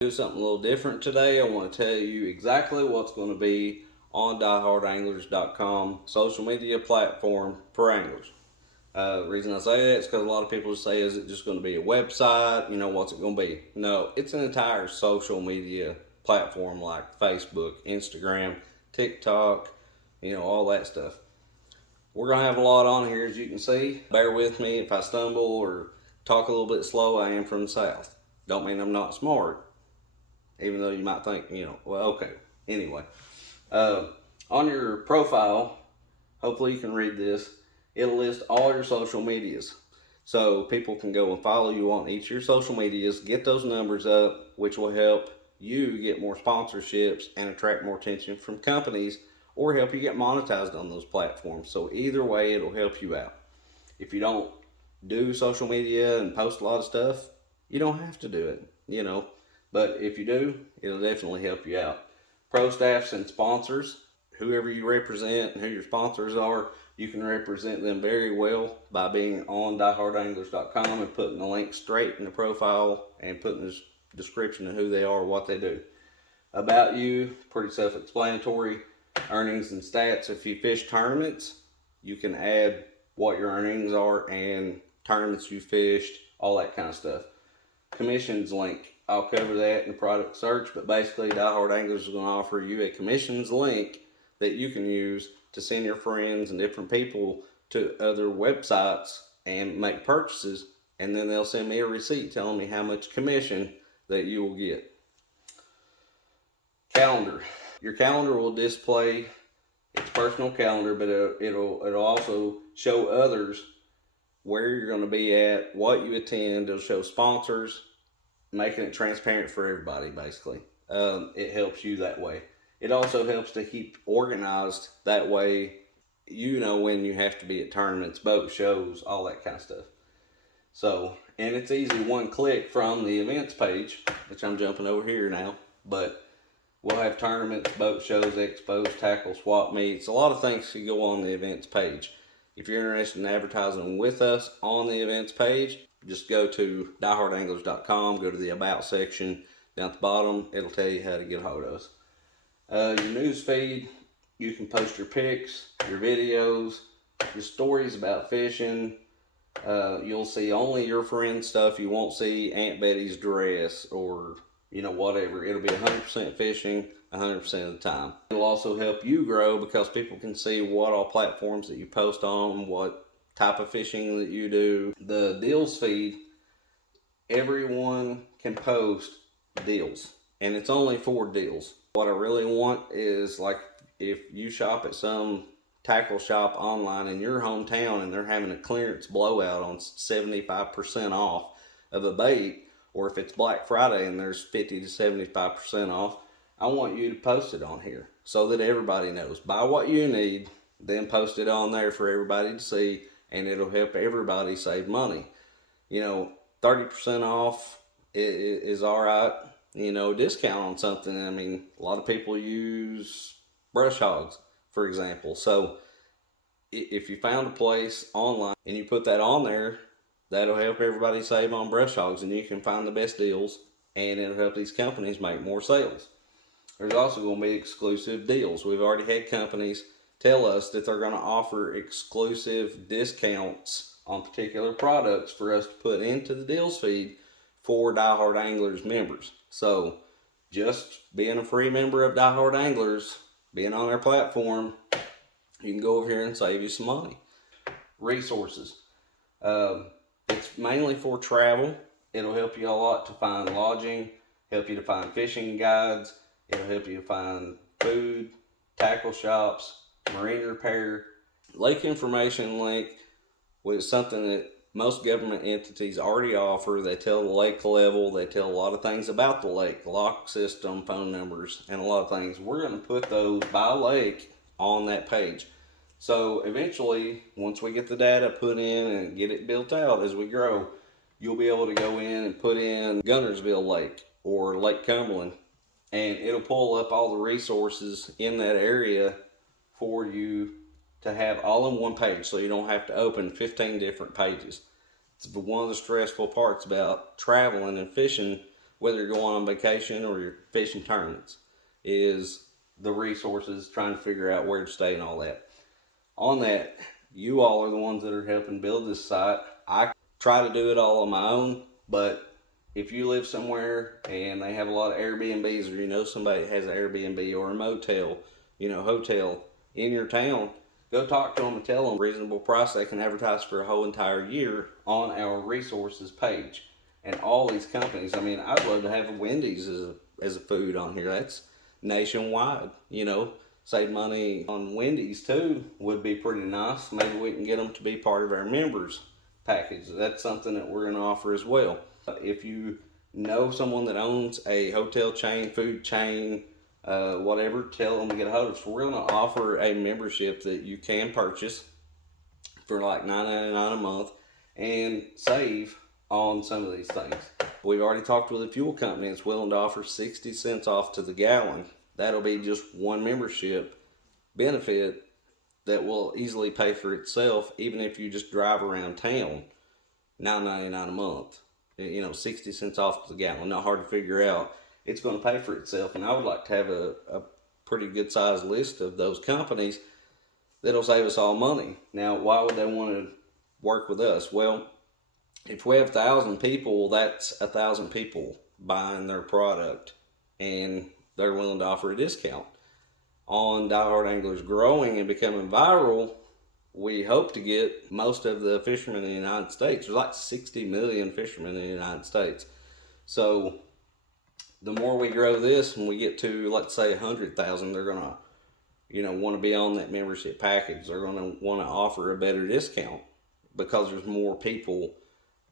Do something a little different today. I want to tell you exactly what's going to be on diehardanglers.com social media platform for anglers. The reason I say that is because a lot of people say, is it just going to be a website? What's it going to be? No, it's an entire social media platform like Facebook, Instagram, TikTok, all that stuff. We're going to have a lot on here, as you can see. Bear with me if I stumble or talk a little bit slow. I am from the South. Don't mean I'm not smart, even though you might think, well, okay. Anyway, uh, on your profile, hopefully you can read this. It'll list all your social medias. So people can go and follow you on each of your social medias, get those numbers up, which will help you get more sponsorships and attract more attention from companies, or help you get monetized on those platforms. So either way, it'll help you out. If you don't do social media and post a lot of stuff, you don't have to do it. But if you do, it'll definitely help you out. Pro staffs and sponsors, whoever you represent and who your sponsors are, you can represent them very well by being on diehardanglers.com and putting the link straight in the profile and putting the description of who they are, what they do. About you, pretty self-explanatory. Earnings and stats. If you fish tournaments, you can add what your earnings are and tournaments you fished, all that kind of stuff. Commissions link. I'll cover that in the product search, but basically Diehard Anglers is going to offer you a commissions link that you can use to send your friends and different people to other websites and make purchases, and then they'll send me a receipt telling me how much commission that you will get. Calendar. Your calendar will display its personal calendar, but it'll also show others where you're going to be at, what you attend. It'll show sponsors, making it transparent for everybody, basically. It helps you that way. It also helps to keep organized. That way, you know when you have to be at tournaments, boat shows, all that kind of stuff. So, and it's easy, one click from the events page, which I'm jumping over here now, but we'll have tournaments, boat shows, expos, tackle, swap meets, a lot of things can go on the events page. If you're interested in advertising with us on the events page, just go to diehardanglers.com, go to the About section. Down at the bottom, it'll tell you how to get a hold of us. Your news feed, you can post your pics, your videos, your stories about fishing. You'll see only your friends' stuff. You won't see Aunt Betty's dress or whatever. It'll be 100% fishing 100% of the time. It'll also help you grow because people can see what all platforms that you post on, what type of fishing that you do. The deals feed, everyone can post deals, and it's only for deals. What I really want is, like, if you shop at some tackle shop online in your hometown and they're having a clearance blowout on 75% off of a bait, or if it's Black Friday and there's 50 to 75% off, I want you to post it on here so that everybody knows. Buy what you need, then post it on there for everybody to see, and it'll help everybody save money. 30% off is all right. Discount on something. I mean, a lot of people use brush hogs, for example. So if you found a place online and you put that on there, that'll help everybody save on brush hogs, and you can find the best deals, and it'll help these companies make more sales. There's also going to be exclusive deals. We've already had companies tell us that they're going to offer exclusive discounts on particular products for us to put into the deals feed for Diehard Anglers members. So just being a free member of Diehard Anglers, being on their platform, you can go over here and save you some money. Resources. It's mainly for travel. It'll help you a lot to find lodging, help you to find fishing guides, it'll help you to find food, tackle shops, marine repair. Lake information link was something that most government entities already offer. They tell the lake level, they tell a lot of things about the lake, lock system, phone numbers, and a lot of things. We're going to put those by lake on that page. So eventually, once we get the data put in and get it built out as we grow, you'll be able to go in and put in Gunnersville Lake or Lake Cumberland, and it'll pull up all the resources in that area for you to have all in one page, so you don't have to open 15 different pages. It's one of the stressful parts about traveling and fishing whether you're going on vacation or you're fishing tournaments, is the resources, trying to figure out where to stay and all that. On that, you all are the ones that are helping build this site. I try to do it all on my own, but if you live somewhere and they have a lot of Airbnbs, or you know somebody that has an Airbnb or a motel, hotel in your town, go talk to them and tell them reasonable price they can advertise for a whole entire year on our resources page. And all these companies, I mean, I'd love to have a Wendy's as a food on here. That's nationwide, Save money on Wendy's too would be pretty nice. Maybe we can get them to be part of our members package. That's something that we're going to offer as well. If you know someone that owns a hotel chain, food chain, whatever, tell them to get a hold of us. We're going to offer a membership that you can purchase for like $9.99 a month and save on some of these things. We've already talked with a fuel company that's willing to offer 60 cents off to the gallon. That'll be just one membership benefit that will easily pay for itself, even if you just drive around town. $9.99 a month. 60 cents off to the gallon. Not hard to figure out. It's going to pay for itself, and I would like to have a pretty good sized list of those companies that'll save us all money. Now, why would they want to work with us? Well, if we have 1,000 people, that's 1,000 people buying their product, and they're willing to offer a discount. On Diehard Anglers growing and becoming viral, we hope to get most of the fishermen in the United States. There's like 60 million fishermen in the United States. So the more we grow this and we get to, let's say, 100,000, they're going to, want to be on that membership package. They're going to want to offer a better discount because there's more people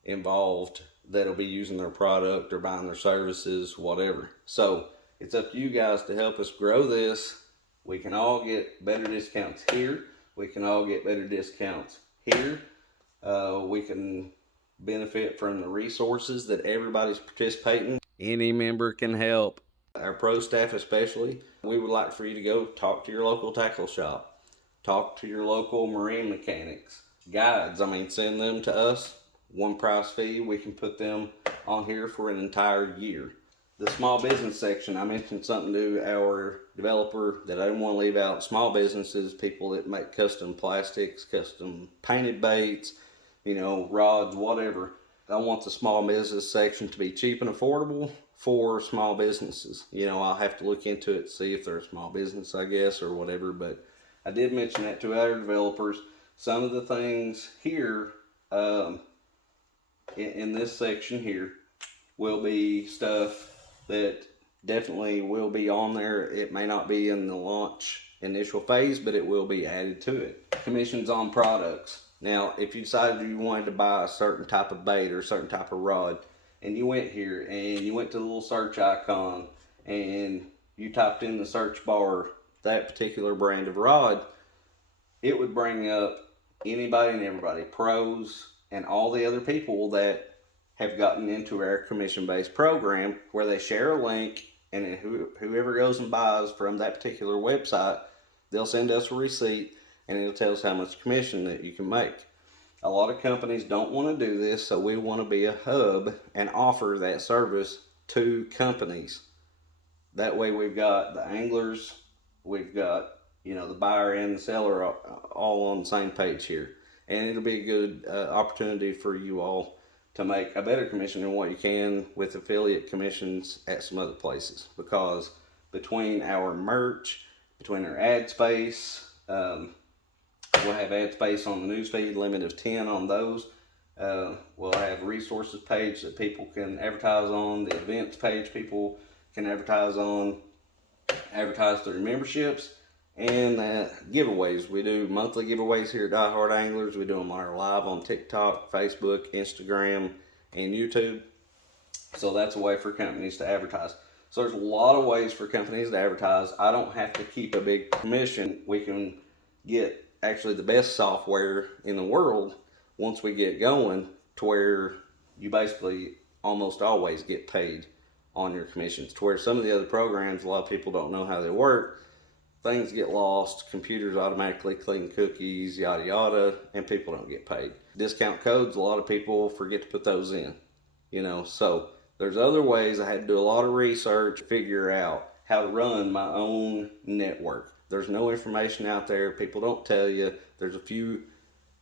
involved that'll be using their product or buying their services, whatever. So it's up to you guys to help us grow this. We can all get better discounts here. We can all get better discounts here. We can benefit from the resources that everybody's participating. Any member can help. Our pro staff especially. We would like for you to go talk to your local tackle shop. Talk to your local marine mechanics. Guides, send them to us. One price fee. We can put them on here for an entire year. The small business section, I mentioned something to our developer that I didn't want to leave out. Small businesses, people that make custom plastics, custom painted baits, rods, whatever. I want the small business section to be cheap and affordable for small businesses. I'll have to look into it, see if they're a small business, I guess, or whatever. But I did mention that to our developers. Some of the things here in this section here will be stuff that definitely will be on there. It may not be in the launch initial phase, but it will be added to it. Commissions on products. Now, if you decided you wanted to buy a certain type of bait or a certain type of rod, and you went here and you went to the little search icon and you typed in the search bar that particular brand of rod, it would bring up anybody and everybody, pros and all the other people that have gotten into our commission-based program, where they share a link, and whoever goes and buys from that particular website, they'll send us a receipt and it'll tell us how much commission that you can make. A lot of companies don't want to do this, so we want to be a hub and offer that service to companies. That way we've got the anglers, we've got the buyer and the seller all on the same page here, and it'll be a good opportunity for you all to make a better commission than what you can with affiliate commissions at some other places. Because between our merch, between our ad space, we'll have ad space on the newsfeed, limit of 10 on those. We'll have resources page that people can advertise on, the events page people can advertise on, advertise through memberships, and giveaways. We do monthly giveaways here at Diehard Anglers. We do them on our live on TikTok, Facebook, Instagram, and YouTube. So that's a way for companies to advertise. So there's a lot of ways for companies to advertise. I don't have to keep a big commission. We can get actually the best software in the world once we get going, to where you basically almost always get paid on your commissions. To where some of the other programs, a lot of people don't know how they work. Things get lost, computers automatically clean cookies, yada yada, and people don't get paid. Discount codes, a lot of people forget to put those in. So there's other ways. I had to do a lot of research to figure out how to run my own network. There's no information out there. People don't tell you. There's a few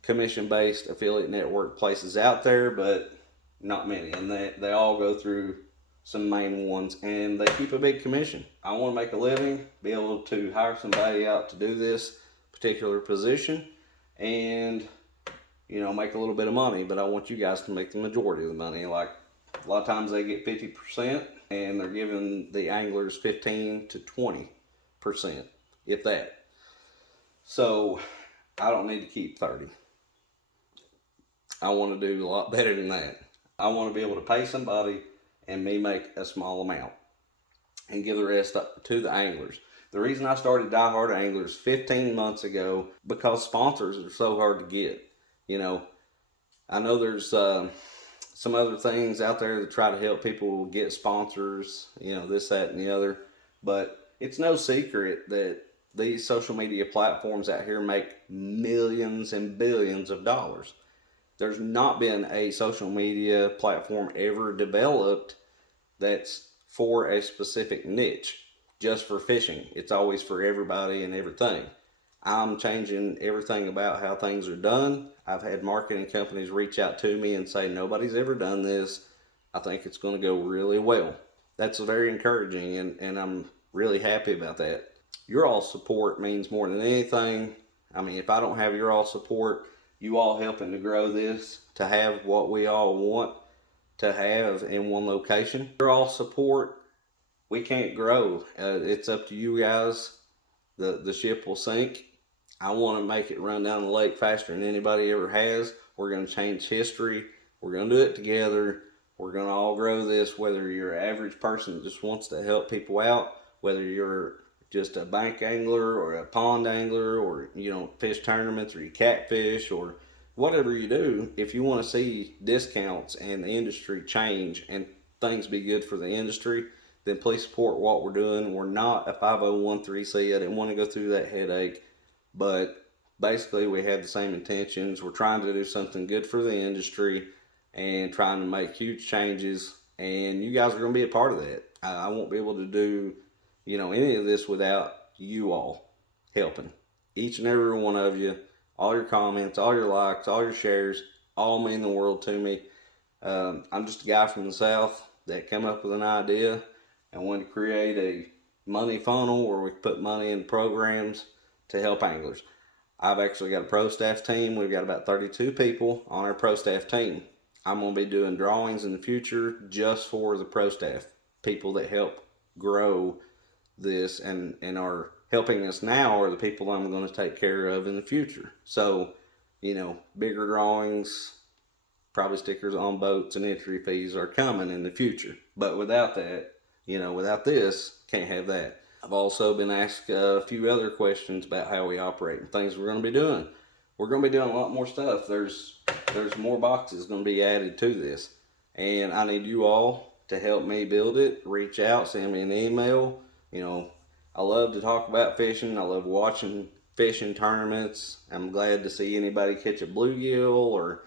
commission-based affiliate network places out there, but not many. And they all go through some main ones, and they keep a big commission. I want to make a living, be able to hire somebody out to do this particular position, and make a little bit of money, but I want you guys to make the majority of the money. Like, a lot of times they get 50%, and they're giving the anglers 15 to 20%, if that. So I don't need to keep 30. I want to do a lot better than that. I want to be able to pay somebody and me make a small amount and give the rest up to the anglers. The reason I started Diehard Anglers 15 months ago, because sponsors are so hard to get. I know there's some other things out there that try to help people get sponsors, this, that, and the other. But it's no secret that these social media platforms out here make millions and billions of dollars. There's not been a social media platform ever developed that's for a specific niche, just for fishing. It's always for everybody and everything. I'm changing everything about how things are done. I've had marketing companies reach out to me and say, nobody's ever done this. I think it's going to go really well. That's very encouraging, and I'm really happy about that. Your all support means more than anything. I mean, if I don't have your all support, you all helping to grow this, to have what we all want to have in one location, your all support, we can't grow. It's up to you guys. The ship will sink. I want to make it run down the lake faster than anybody ever has. We're going to change history. We're going to do it together. We're going to all grow this, whether you're an average person that just wants to help people out, whether you're just a bank angler or a pond angler, or fish tournaments, or you catfish, or whatever you do. If you want to see discounts and the industry change and things be good for the industry, then please support what we're doing. We're not a 501(c)(3). I didn't want to go through that headache, but basically we have the same intentions. We're trying to do something good for the industry and trying to make huge changes, and you guys are going to be a part of that. I won't be able to do any of this without you all helping. Each and every one of you, all your comments, all your likes, all your shares, all mean the world to me. I'm just a guy from the South that came up with an idea and wanted to create a money funnel where we put money in programs to help anglers. I've actually got a pro staff team. We've got about 32 people on our pro staff team. I'm going to be doing drawings in the future just for the pro staff, people that help grow this and are helping us now are the people I'm going to take care of in the future. So, bigger drawings, probably stickers on boats, and entry fees are coming in the future. But without that, without this, can't have that. I've also been asked a few other questions about how we operate and things we're going to be doing. We're going to be doing a lot more stuff. There's more boxes going to be added to this, and I need you all to help me build it. Reach out, send me an email. I love to talk about fishing. I love watching fishing tournaments. I'm glad to see anybody catch a bluegill or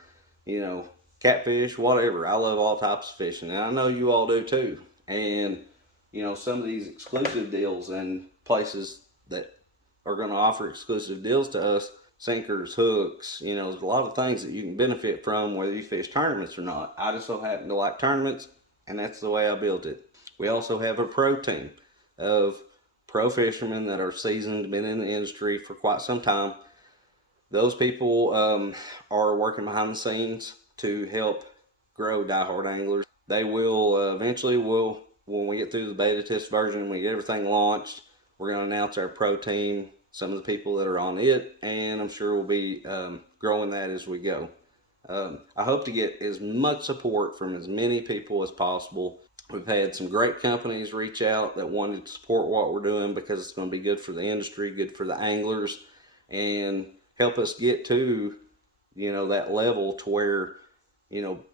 catfish, whatever. I love all types of fishing, and I know you all do too. And some of these exclusive deals and places that are going to offer exclusive deals to us, sinkers, hooks, there's a lot of things that you can benefit from whether you fish tournaments or not. I just so happen to like tournaments, and that's the way I built it. We also have a pro team of pro fishermen that are seasoned, been in the industry for quite some time. Those people are working behind the scenes to help grow Diehard Anglers. They will eventually when we get through the beta test version, we get everything launched, we're going to announce our pro team, some of the people that are on it, and I'm sure we'll be growing that as we go. I hope to get as much support from as many people as possible. We've had some great companies reach out that wanted to support what we're doing because it's going to be good for the industry, good for the anglers, and help us get to, that level to where,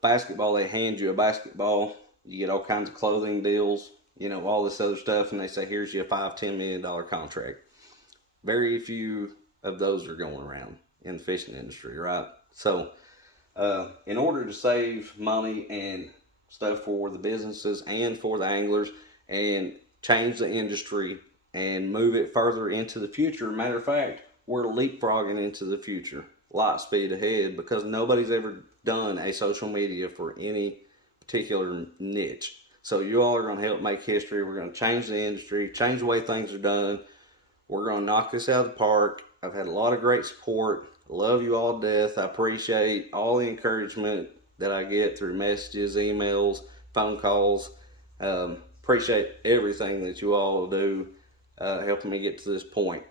basketball, they hand you a basketball, you get all kinds of clothing deals, all this other stuff, and they say, here's your $5-10 million contract. Very few of those are going around in the fishing industry, right? So, in order to save money and stuff for the businesses and for the anglers, and change the industry and move it further into the future. Matter of fact, we're leapfrogging into the future, light speed ahead, because nobody's ever done a social media for any particular niche. So you all are going to help make history. We're going to change the industry, change the way things are done. We're going to knock this out of the park. I've had a lot of great support. I love you all to death. I appreciate all the encouragement that I get through messages, emails, phone calls. Appreciate everything that you all do, helping me get to this point.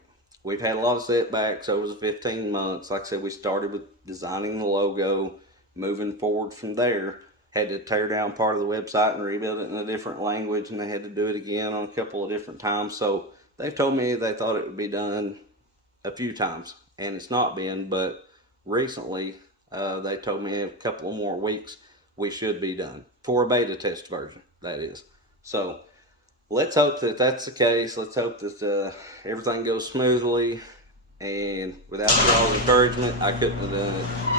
We've had a lot of setbacks over the 15 months. Like I said, we started with designing the logo, moving forward from there. Had to tear down part of the website and rebuild it in a different language, and they had to do it again on a couple of different times. So they've told me they thought it would be done a few times, and it's not been, but recently they told me a couple of more weeks we should be done for a beta test version, that is. So let's hope that that's the case. Let's hope that everything goes smoothly, and without y'all's encouragement, I couldn't have done it.